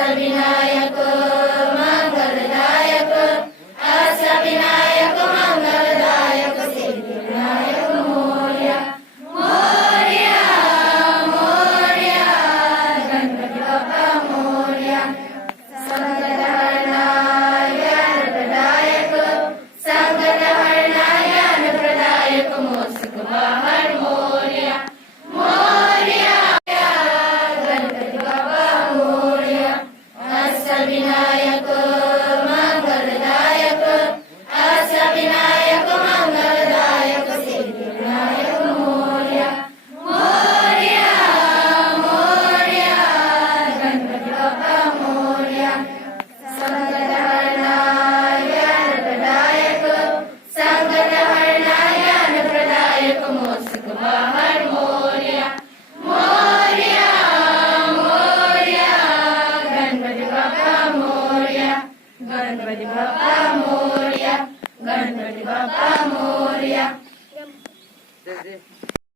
अष्टविनायक मंगलदायक अष्टविनायक मंगलदायक सिद्धिविनायक मोरया मोरया मोरया गणपती बाप्पा मोरया संकटहरणाय प्रदायक संकटहरणाय प्रदायक मोक्षक वाहन मोरया मोरया गणपती बाप्पा मोरया अष्टविनायक मंगलदायक अष्टविनायक मंगलदायक सिद्धिविनायक मोरया मोरया मोरया गणपती बाप्पा मोरया संकटहरणाय प्रदायक संकटहरणाय प्रदायक मोक्षक वाहन मोरया मोरया मोरया गणपती बाप्पा मोरया गणपती बाप्पा मोरया गणपती बाप्पा मोरया